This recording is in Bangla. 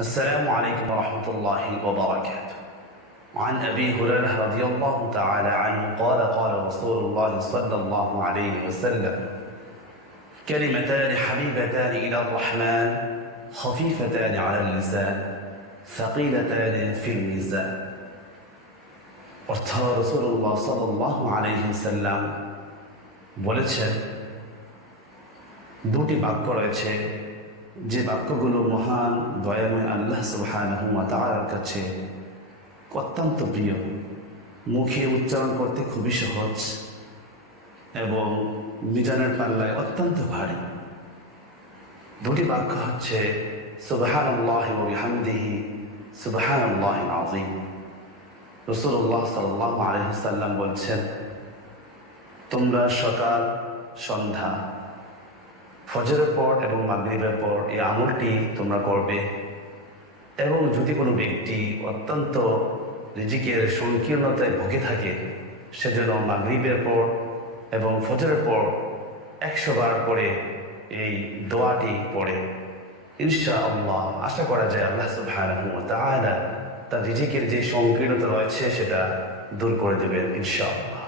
السلام عليكم ورحمة الله وبركاته عن أبي هريرة رضي الله تعالى عنه قال قال رسول الله صلى الله عليه وسلم كلمتان حبيبتان إلى الرحمن خفيفتان على اللسان ثقيلتان في الميزان অর্থ রসুল্লাহ সাল্লাহ আলহিসাল্লাম বলেছেন দুটি বাক্য রয়েছে যে বাক্যগুলো মহান, দয়াময় আল্লাহ সুবহানাহু তাআলার কাছে অত্যন্ত প্রিয়। মুখে উচ্চারণ করতে খুবই সহজ এবং মিজানের পাল্লায় অত্যন্ত ভারী। দুটি বাক্য হচ্ছে সুবহান আল্লাহ বিহামদিহি সুবহান আল্লাহ আজিম রসুল্লাহ সাল্লাহ আলহিসাল্লাম বলছেন, তোমরা সকাল, সন্ধ্যা ফজরের পর এবং মাগরিবের পর এই আমলটি তোমরা করবে। এবং যদি কোনো ব্যক্তি অত্যন্ত রিজিকের সংকীর্ণতায় ভুগে থাকে, সেজন্য মাগরিবের পর এবং ফজরের পর একশো বার করে এই দোয়াটি পড়ে। ইনশা আল্লাহ আশা করা যায় আল্লাহ তাআলা তার রিজিকের যে সংকীর্ণতা রয়েছে সেটা দূর করে দেবেন ইনশা আল্লাহ